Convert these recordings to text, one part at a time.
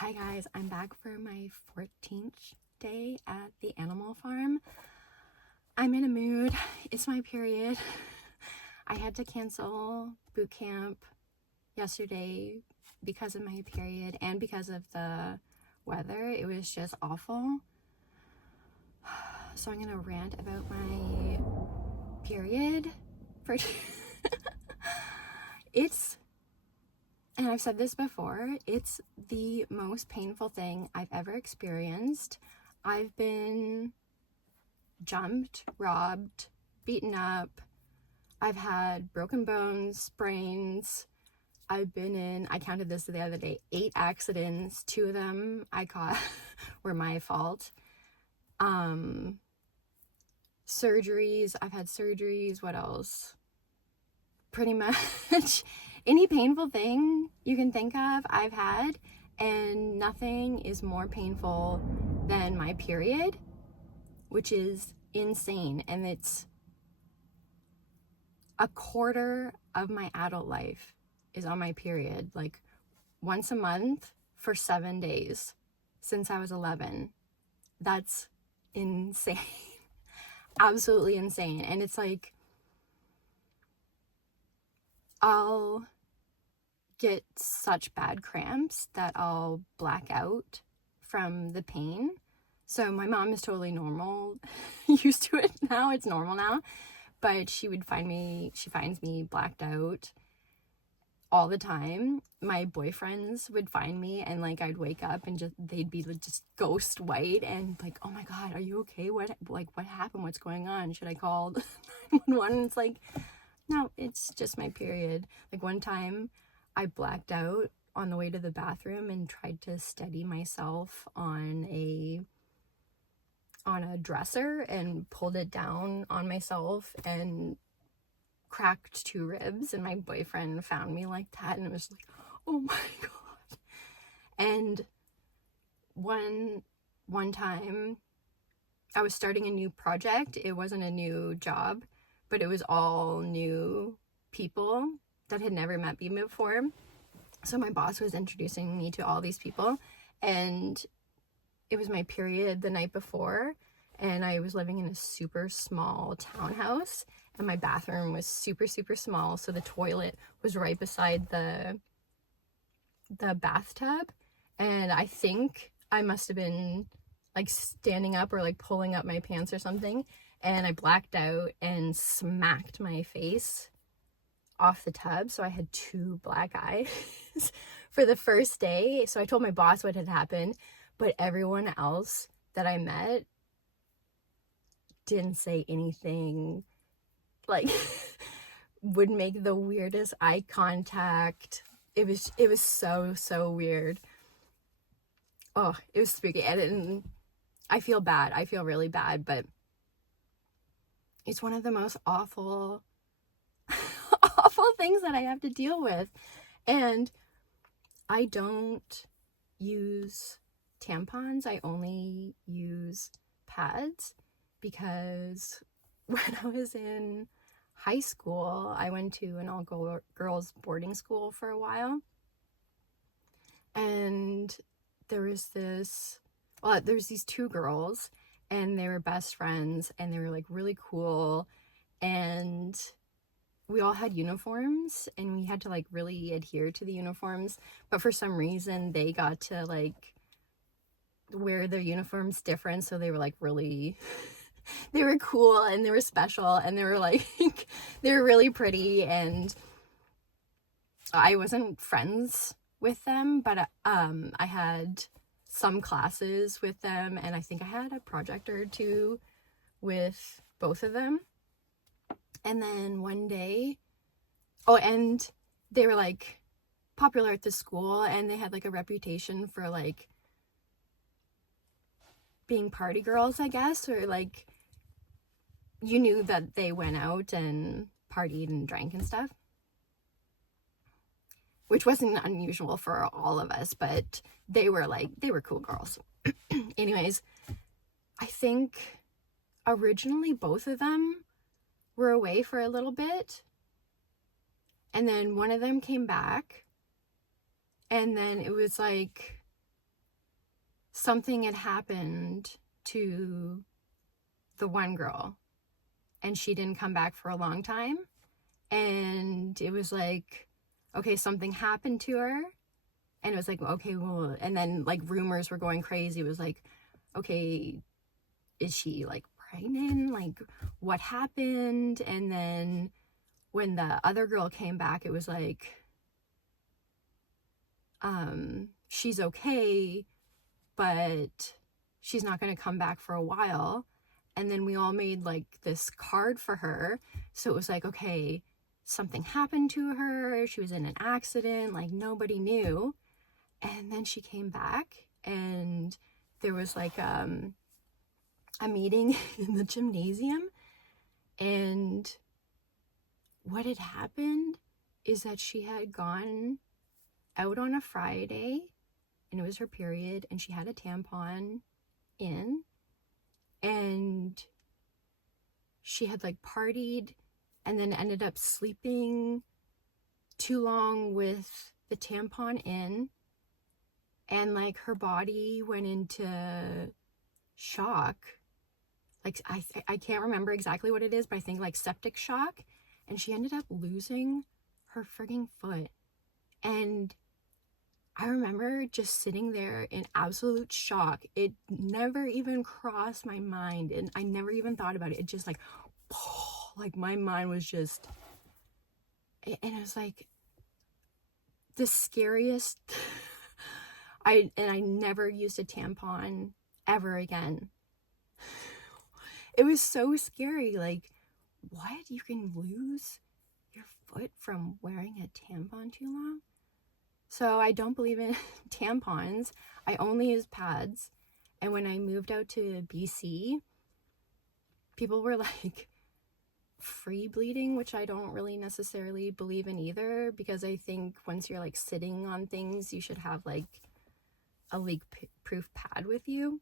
Hi guys, I'm back for my 14th day at the animal farm. I'm in a mood. It's my period. I had to cancel boot camp yesterday because of my period and because of the weather. It was just awful. So I'm gonna rant about my period for and I've said this before, it's the most painful thing I've ever experienced. I've been jumped, robbed, beaten up. I've had broken bones, sprains. I've been in, I counted this the other day, 8 accidents. 2 of them I caught were my fault. Surgeries, I've had surgeries. What else? Pretty much any painful thing you can think of, I've had, and nothing is more painful than my period, which is insane. And it's a quarter of my adult life is on my period, like once a month for 7 days since I was 11. That's insane. Absolutely insane. And it's like, I'll get such bad cramps that I'll black out from the pain. So my mom is totally normal, used to it now, it's normal now, but she finds me blacked out all the time. My boyfriends would find me and like I'd wake up and they'd be like just ghost white and like, oh my God, are you okay? What happened? What's going on? Should I call 911? It's like, no, it's just my period. Like one time I blacked out on the way to the bathroom and tried to steady myself on a dresser and pulled it down on myself and cracked 2 ribs, and my boyfriend found me like that and it was like, oh my God. And one time I was starting a new project. It wasn't a new job, but it was all new people that had never met me before. So my boss was introducing me to all these people, and it was my period the night before, and I was living in a super small townhouse, and my bathroom was super, super small, so the toilet was right beside the bathtub, and I think I must have been like standing up or like pulling up my pants or something, and I blacked out and smacked my face off the tub, so I had 2 black eyes for the first day. So I told my boss what had happened, but everyone else that I met didn't say anything, like would make the weirdest eye contact. It was so weird. Oh, it was spooky. And I feel bad. I feel really bad, but it's one of the most awful things that I have to deal with. And I don't use tampons. I only use pads because when I was in high school, I went to an all-girls boarding school for a while. And there's these 2 girls, and they were best friends, and they were like really cool, and we all had uniforms, and we had to like really adhere to the uniforms, but for some reason they got to like wear their uniforms different, so they were like really they were cool, and they were special, and they were like they were really pretty, and I wasn't friends with them, but I had some classes with them, and I think I had a project or 2 with both of them. And then one day, and they were like popular at the school, and they had like a reputation for like being party girls, I guess, or like you knew that they went out and partied and drank and stuff, which wasn't unusual for all of us, but they were cool girls. Anyways, I think originally both of them were away for a little bit, and then one of them came back, and then it was like something had happened to the one girl and she didn't come back for a long time. And it was like, okay, something happened to her. And it was like, okay, well, and then like rumors were going crazy. It was like, okay, is she like pregnant? Like, what happened? And then when the other girl came back, it was like, she's okay, but she's not going to come back for a while. And then we all made like this card for her. So it was like, okay, something happened to her. She was in an accident. Like, nobody knew. And then she came back and there was like a meeting in the gymnasium. And what had happened is that she had gone out on a Friday and it was her period and she had a tampon in, and she had like partied and then ended up sleeping too long with the tampon in, and like her body went into shock. Like I can't remember exactly what it is, but I think like septic shock, and she ended up losing her frigging foot. And I remember just sitting there in absolute shock. It never even crossed my mind, and I never even thought about it. It just like my mind was just, and it was like the scariest. I never used a tampon ever again. It was so scary. Like, what? You can lose your foot from wearing a tampon too long? So I don't believe in tampons. I only use pads. And when I moved out to BC, people were like free bleeding, which I don't really necessarily believe in either, because I think once you're like sitting on things, you should have like a leak-proof pad with you.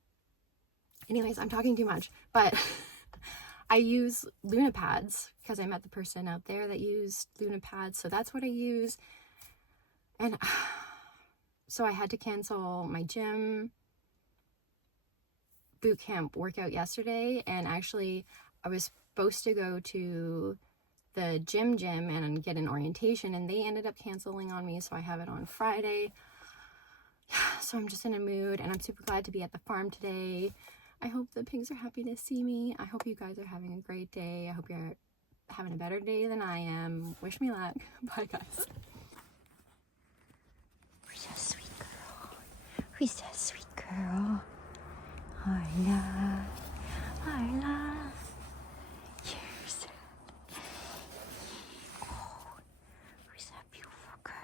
Anyways, I'm talking too much, but I use Luna pads because I met the person out there that used Luna pads, so that's what I use. And so I had to cancel my gym boot camp workout yesterday, and actually I was supposed to go to the gym and get an orientation, and they ended up canceling on me, so I have it on Friday. So I'm just in a mood, and I'm super glad to be at the farm today. I hope the pigs are happy to see me. I hope you guys are having a great day. I hope you're having a better day than I am. Wish me luck. Bye, guys. Who's that sweet girl? Who's that sweet girl? Isla. Isla. You're so... Oh, who's that beautiful girl?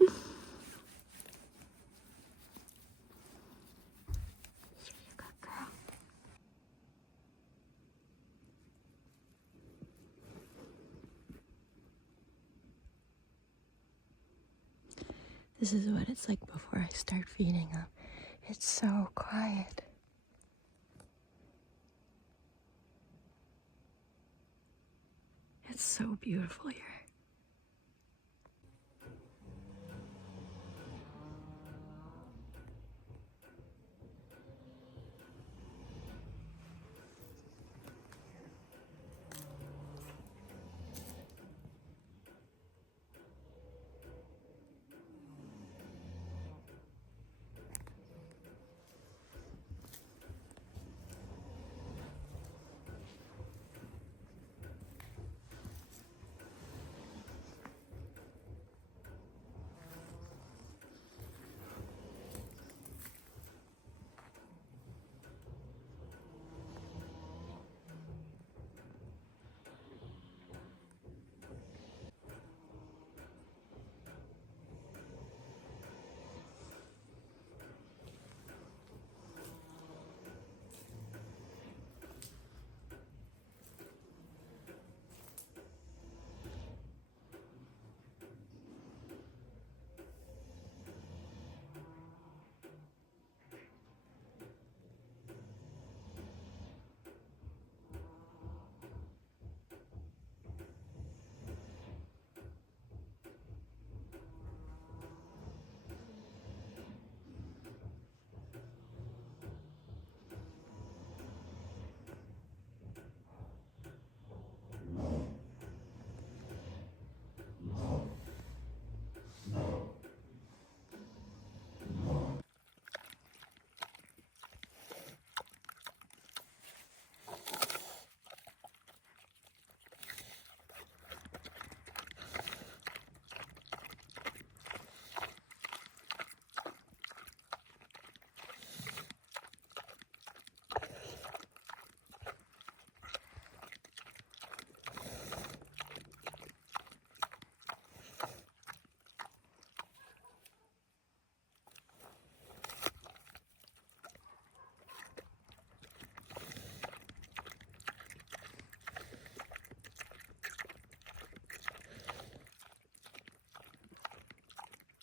Yeah. You're a good girl. This is what it's like before I start feeding them. It's so quiet. It's so beautiful here.